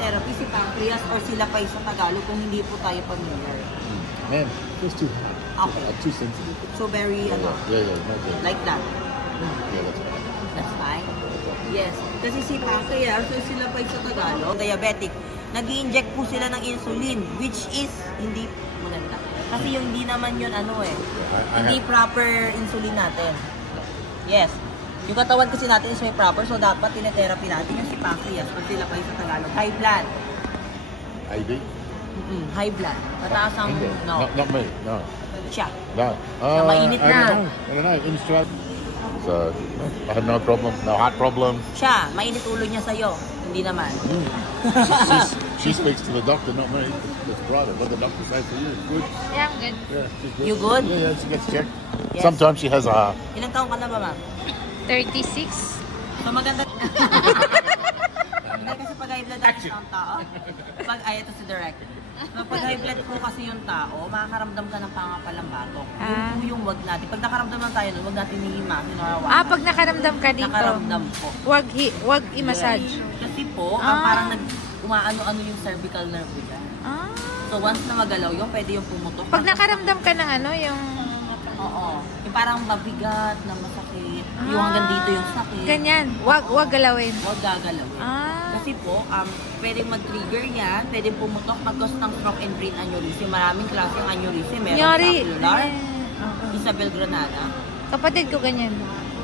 therapy, si pancreas or sila pa sa Tagalog kung hindi po tayo familiar. Ma'am, it's too hot. Okay. Too sensitive. So very, ano, like that. Yeah, that's fine. That's fine? Yes. Kasi si pancreas or sila pa sa Tagalog, diabetic, nag-i-inject po sila ng insulin, which is hindi maganda. Kasi yung hindi naman yun, ano eh, hindi proper insulin natin. Yes. Yung katawan kasi natin is may proper, so dapat tinetherapy natin yung si pancreas or sila pa sa Tagalog. High blood. IB? High blood. Mataas ang, no. Not me, no. Siya. No. Siya mainit na. I don't know. In Australia. So, I have no problem, no heart problem. Siya, mainit ulo niya sa'yo. Hindi naman. She speaks to the doctor, not me. That's private. What the doctor say for you? Good? Yeah, I'm good. Yeah, she's good. You good? Yeah, she gets checked. Yes. Sometimes she has a... Ilang taong ka na ba, ma'am? 36. So maganda. Hindi kasi pag high blood ang tao. Ito si Direct. So pag high blood po kasi yung tao, makakaramdam ka ng pangapalang batok. Yun po yung wag natin. Pag nakaramdam lang tayo nun, wag natin hihimakin o hawakan. Pag nakaramdam ka dito, nakaramdam po. Wag i-massage. Yes. Kasi po, parang umaano-ano yung cervical nerve nila. So once na magalaw yun, pwede yung pumutok. Pag nakaramdam ka ng ano, yung... Oo. Yung parang mabigat na masakit. Yung hanggang dito yung sakit. Ganyan. Wag galawin. Wag gagalawin. Kasi po, pwedeng mag-trigger yan, pwedeng pumutok, mag-cause ng stroke and brain aneurysm. Maraming klaseng aneurysm. Meron scapular, Isabel Granada. Kapatid ko ganyan.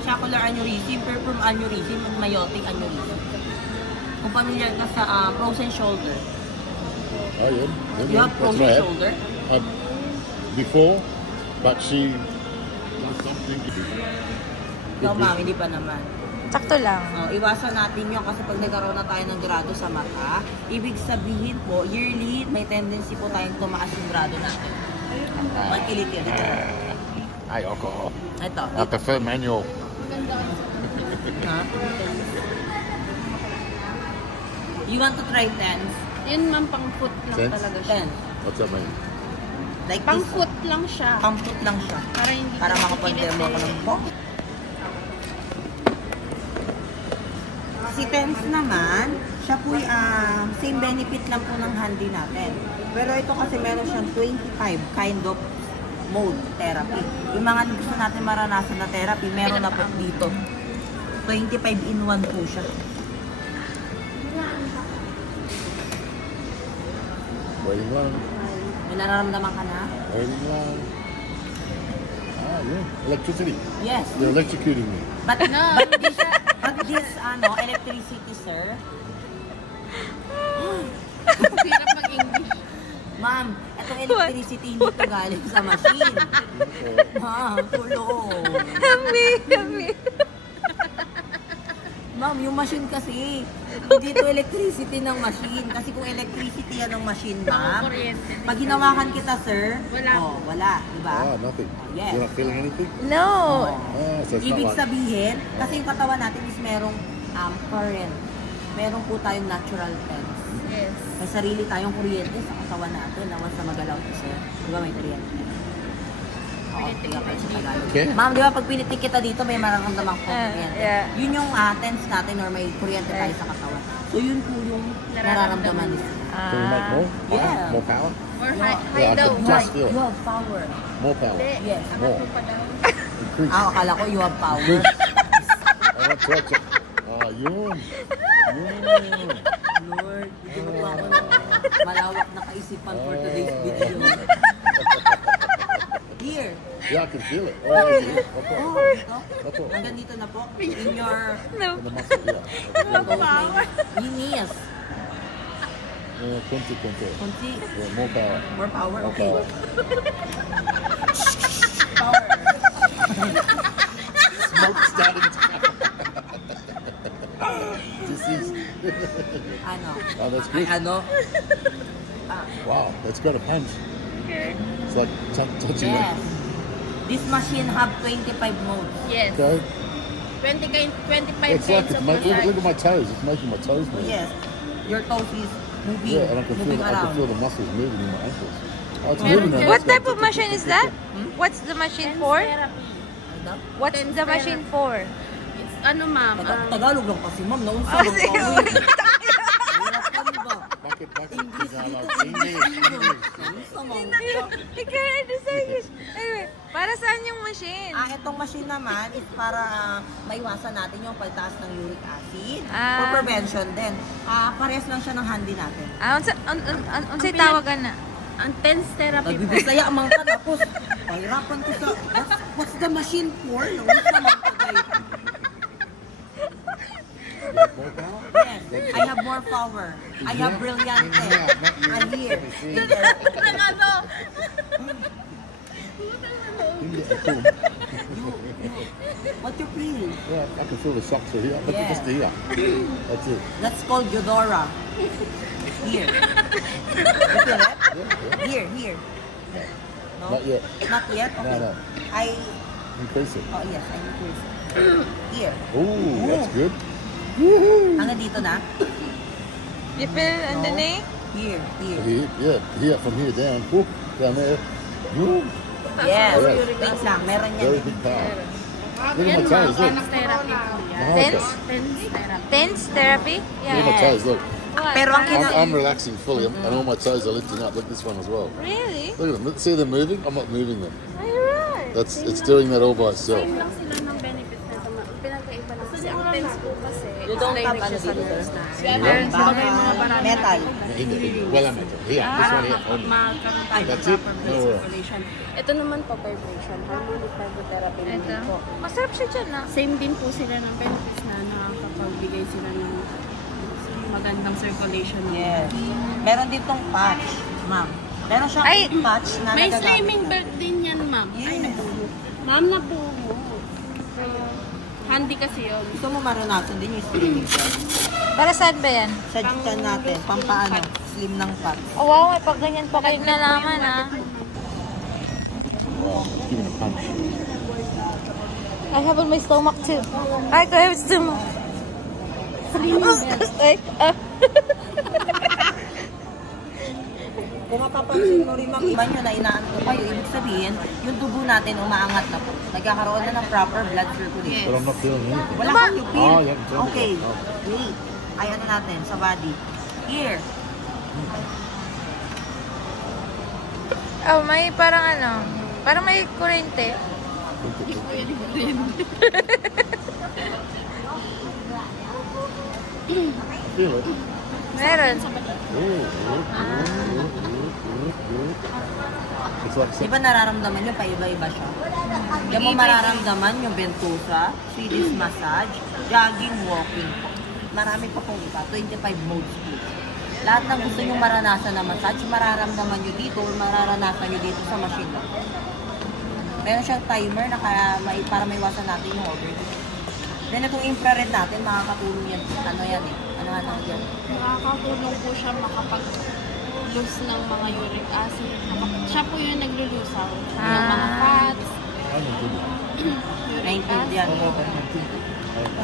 Scapular aneurysm, perform aneurysm, and meiotic aneurysm. Kung familiar ka sa frozen shoulder. Oh, yeah. You have frozen shoulder? Before, but she does something. No, ma'am, hindi pa naman. Sakto lang. Iwasan natin yun kasi pag nagkaroon na tayo ng grado sa mata, ibig sabihin po, yearly, may tendency po tayong tumaas yung grado natin. Magkilit-kilit. Ayoko. Ito. I prefer manual. You want to try tens? Yun man, pang foot lang Tens? talaga siya. What's that mean? Like Pang this. foot lang siya. Pang-foot lang siya. Para makakondermo ako ng po. Si TENS naman, siya po same benefit lang po ng handi natin. Pero ito kasi meron siyang 25 kind of mode therapy. Yung mga gusto natin maranasan na therapy, meron na po dito. 25 in 1 po siya. Waiting long. May nararamdaman ka na? Waiting long. Yeah. Electricity. Yes. They're electrocuting me. But this electricity, sir. Hirap mag-English. Ma'am, itong electricity hindi to galing sa machine. Ma'am, tulong. Kami. Ma'am, yung machine kasi, hindi to electricity ng machine. Kasi kung electricity yan ng machine, ma'am, pag hinawakan kita, sir, wala. Diba? Nothing. Yes. You're not feeling anything? No. So it's Ibig not like... sabihin, kasi yung katawan natin is merong current. Meron po tayong natural pens. Yes. May sarili tayong kuryente sa katawan natin na once na magalaw ko, sir. Diba may kuryente? Okay. Ma'am, di ba pag pinitik kita dito, may mararamdaman ko kuryente. Yeah. Yun yung tense natin or may kuryente tayo sa katawan. So yun po yung nararamdaman niya. Can we make more? Yeah. More power? Or high Yeah, I daw. could just feel You it. have power. More power. Yes. More. Increase. Akala ko you have power. Increase. I want to touch it. Yun. Lord, ginawa ko ng malawak na kaisipan for today's video. Here. Yeah, I can feel it. Okay. Ito. Hanggang dito na po. In your... In the muscle, yeah. Knees. Kunti. Kunti. Yeah, more power. More power? More Okay. power. Power. Smoke starting to This is... Ano? Oh, that's good. Ay, ano? Wow, that's got a punch. It's like touching Yes. it. This machine have 25 modes. Yes. Okay. 25 It's like kinds of look at massage. my toes. It's making my toes move. Yes. Your toes is moving. Yeah, and I can moving feel around. the muscles moving in my ankles. Oh, it's Meron moving now. siya. What type of machine is that? What's the machine for? Therapy. Ano? What's the machine for? It's ano ma'am? Tagalog lang kasi, ma'am. Naunsa lang ako. Hirap ka, di ba? Bakit? English. Ikaw na sa English. Anyway, para saan yung machine? Itong machine naman is para maiwasan natin yung pagtaas ng uric acid Ah. for prevention din. Parehas lang siya ng handi natin. Unsay tawagan na? Ang TENS therapy po. Nagbibisaya man ka tapos pahirapan ko sa what's the machine for? Nawala naman ka guys. Yes, I have more power. I have brilliante. I'm here. What you feel? Yeah, I can feel the socks are here. Look Yeah. at just here. That's it. That's called Eudora. Here. You feel it? Here. No? Not yet. Not yet? Okay. No. Increase it. Oh yes, I increase it. Here. Ooh, that's good. Hanggang dito na? You feel underneath? Here. Here, from here down. Whoop, down there. Whoop. Yes. Yes. Wait lang, meron Very yan. big power. Look Yan at my ma'am, toes, look. TENS therapy po yan. Oh, Tense? okay. TENS therapy. Tense therapy? Look Yeah. at my toes, look. What? Pero ang I'm relaxing fully, and all my toes are lifting up. Look at this one as well. Really? Look at them. See them moving? I'm not moving them. Are you right? It's doing that all by itself. Same lang sila ng benefit na sa pinagkaiba lang kasi ang TENS po kasi You don't have direct siya sa dito. nerves na. Meron Sila may mga barang metal. Well, I'm here. This one here. Only. magkaroon tayo ng That's it. proper No. blood circulation. Ito naman po vibration, harmonic vibratherapy Ito. naman po. Masarap siya dyan, ah. Same din po sila ng benefits na nakakapagbigay sila ng magandang circulation. ng Yes. Meron ditong patch, ma'am. Meron siyang Ay! patch na May nagagamit slimming na. belt din yan, ma'am. Ay, Yes. napuno. Ma'am, napuno. Handy kasi yun. Gusto mo maranasan din yung slimming belt? Para saan ba yan? Sa dyan natin, pampaano, slim ng patch. Oh, wow, may pag ganyan pa kayong nalaman, ah. Wow, give it a punch. I have on my stomach too. I have stomach. Ay, Kung mapapansin mo rin ma'am, iba nyo na inaanto kayo, ibig sabihin, yung dugo natin umaangat na po. Nagkakaroon na ng proper blood circulation. But I'm not feeling anything. Wala kang you feel. Oh, you haven't told me Okay, that. wait. Ay, ano natin, sa body. Here. oh, may parang ano, parang may kurente. Feel it. Meron. It's like Di ba nararamdaman nyo, paiba-iba siya? Di mo mararamdaman yung ventosa, Swedish massage, jogging, walking. Marami pa pong iba, 25 modes po. Lahat ng gusto nyo maranasan na massage, mararamdaman nyo dito or mararanasan nyo dito sa machine. Meron siyang timer na para maiwasan natin yung overheat. Then itong infrared natin, makakatulong yan. Ano yan eh? Ano yan? Nakakatulong po siya makapag-lose ng mga uric acid. Siya po yung naglulusaw. Yung mga fats, uric Naintindihan acid. ko. It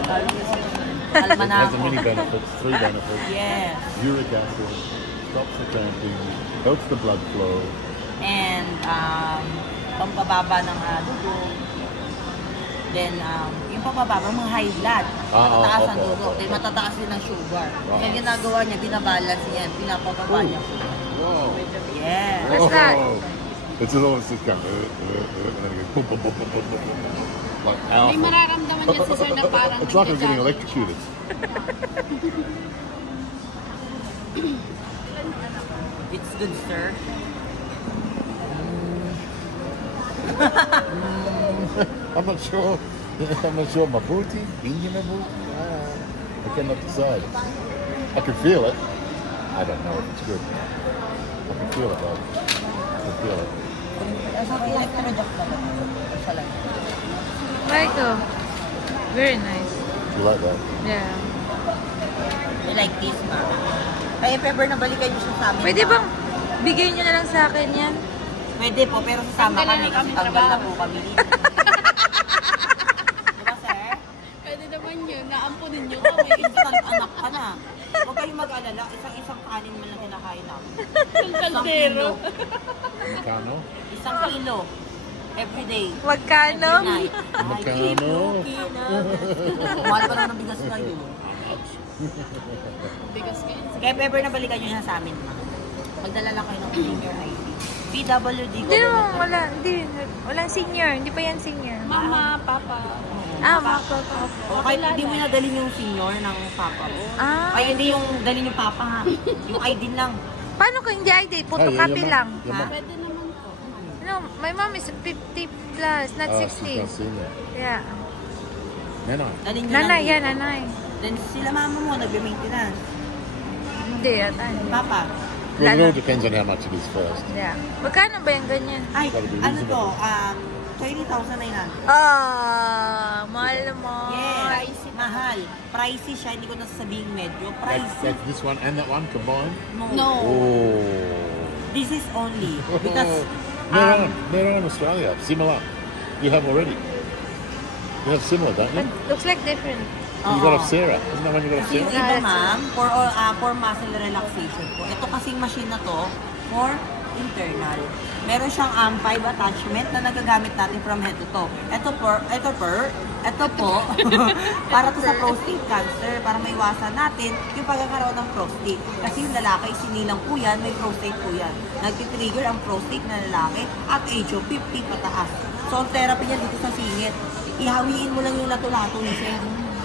Kalma na has ako. many benefits, 3 benefits. Yes. Uric acid, stops the cramping, helps the blood flow. And pampababa ng dugo. Then yung pampababa mga high blood, matataas ang dugo. Then matataas din ang sugar. Kaya ginagawa niya, binabalance yan, pinapababa niya. Whoa. Yes. What's that? It's almost just kind of, and then it goes boom, boom, boom, boom, boom, boom, boom. Like May powerful. mararamdaman yan si sir na parang It's like I'm getting nagja-jogging. electrocuted. It's good, sir. I'm not sure. I'm not sure. Mabuti? Hindi mabuti? I cannot decide. I can feel it. I don't know if it's good. I can feel it though. I can feel it. Sa electrojock na ba? Isa lang. Like, oh. Very nice. You like that? Yeah. I like this, ma'am. Kaya if ever nabalikan niyo siya sa amin, Pwede ma'am. bang bigay nyo na lang sa akin yan? Pwede po, pero sasama kami kasi tanggal na po kami dito. Diba, sir? Pwede naman yun, naampunin nyo kami. Instant anak ka na. Huwag kayong mag-alala, isang kanin man lang kinakain namin. Yung kaldero. Mekano? Isang kilo. Every day. Magkano? Every night. Magkano? Mahal pa lang ng bigas ngayon. Bigas kayo. Kaya if ever nabalikan nyo na sa amin, ma'am, magdala lang kayo ng senior ID. PWD Hindi naman, government. wala. Hindi. Walang senior. Hindi pa yan senior. Mama, papa. Ah, papa. O kahit hindi mo na dalhin yung senior ng papa mo. Ah. Ay, hindi yung dalhin yung papa ha. Yung ID lang. Paano kung hindi ID? Photocopy lang. Your mom. Pwede naman po. No, my mom is 50 plus, not Oh, 60. she's not senior. Yeah. Nanay. Dalhin nyo Nanay, lang yan, dito. nanay. Then sila mama mo, nagbe-maintenance. Hindi, yan. Papa. Well, it Lana. all depends on how much it is first. Yeah. Magkano ba yung ganyan? Ay, Gotta be ano to? reasonable. 20,900. Ah, mahal naman. Yes, mahal. Pricey siya, hindi ko nasasabihin medyo. Pricey. That's this one and that one combined. No. Oh. This is only because They're in Australia. Similar. You have already. You have similar, don't But you? looks like different. You got off Sarah. Isn't that when you got off Kasi yung Sarah? iba ma'am, for muscle relaxation po. Ito kasing machine na to, for internal. Meron siyang 5 attachment na nagagamit natin from head to toe. Ito po, para to sa prostate cancer, para maiwasan natin yung pagkakaroon ng prostate. Kasi yung lalaki, sinilang po yan, may prostate po yan. Nagtitrigger ang prostate na lalaki at age of 50 pataas. So, ang therapy niya dito sa singit. Ihawiin mo lang yung lato-lato ni Sir.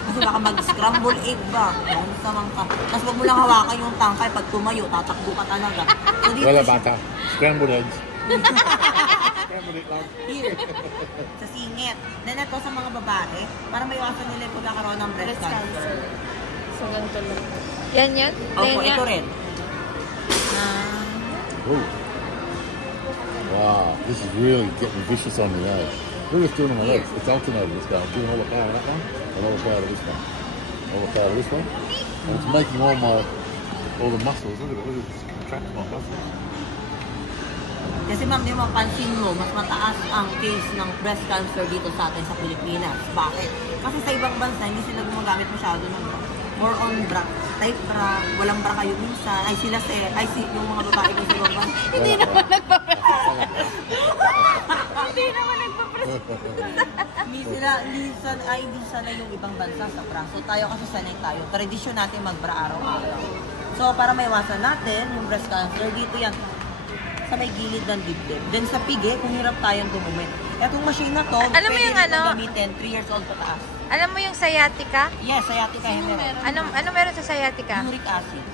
Kasi baka mag-scramble egg ba? Ano naman ka. Tapos wag mo lang hawakan yung tangkay. Pag tumayo, tatakbo ka talaga. So, dito Wala siya- bata. Scrambled eggs. Scrambled it lang. Here. Sa singit. Then ito sa mga babae, para maiwasan nila yung pagkakaroon ng breast Breast cancer. cancer. So, ganito lang. Yan yun? Opo, ito rin. Ooh. Wow, this is really getting vicious on the edge. Look at doing on my legs. It's alternating this guy. I'm doing all the power of that one and all the power of this one. All the power of this one. And it's making all the muscles. Look at it. Look at it. It's contracting my muscles. Kasi ma'am, di mapansin mo, mas mataas ang case ng breast cancer dito sa atin sa Pilipinas. Bakit? Kasi sa ibang bansa, hindi sila gumagamit masyado ng bra. More on bra. Type bra. Walang bra kayo minsan. Yung mga babae ko sa ibang bansa. Hindi naman Hindi sana yung ibang bansa sa bra. So tayo kasi sanay tayo. Tradisyon natin magbra araw-araw. So para maiwasan natin yung breast cancer, dito yan sa may gilid ng dibdib. Then sa pigi, kung hirap tayong dumumi. Etong machine na to, Alam mo pwede yung rin ano? gamitin 3 years old pataas. Alam mo yung sciatica? Yes, sciatica hemorrhage. Ano meron sa sciatica? Uric acid.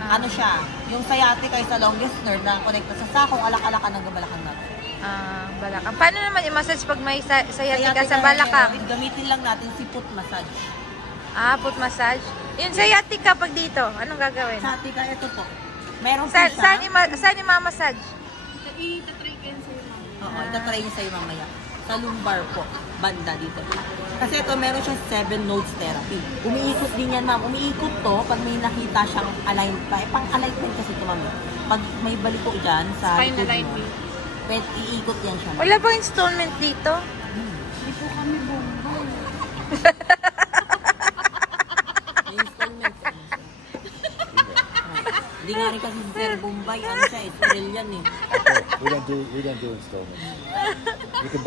Ano siya? Yung sciatica is the longest nerve na connected sa sakong alak-alakan ng gabalakan natin. Ah, balakang. Paano naman i-massage pag may sciatica sa balakang? hemorrhoid, gamitin lang natin si foot massage. Ah, foot massage. Yung sciatica pag dito, anong gagawin? Sciatica, ito po. Meron po siya. Saan i-massage? Itatry ko yun sa'yo, mami. Oo, itatry niyo sa'yo mamaya. Sa lumbar po, banda dito. Kasi ito, meron siya 7 nodes therapy. Umiikot din yan, ma'am. Umiikot to pag may nakita siyang aligned pa. Pang-alignment kasi ito, ma'am. Pag may baliko dyan sa Spine likod mo, alignment. pwede iikot yan siya, ma'am. Wala bang installment dito? Hindi po kami bumbay. May installment. Hindi nga rin kasi si Sir Bombay, ano siya, Israel yan eh. Okay, we don't do installments. We can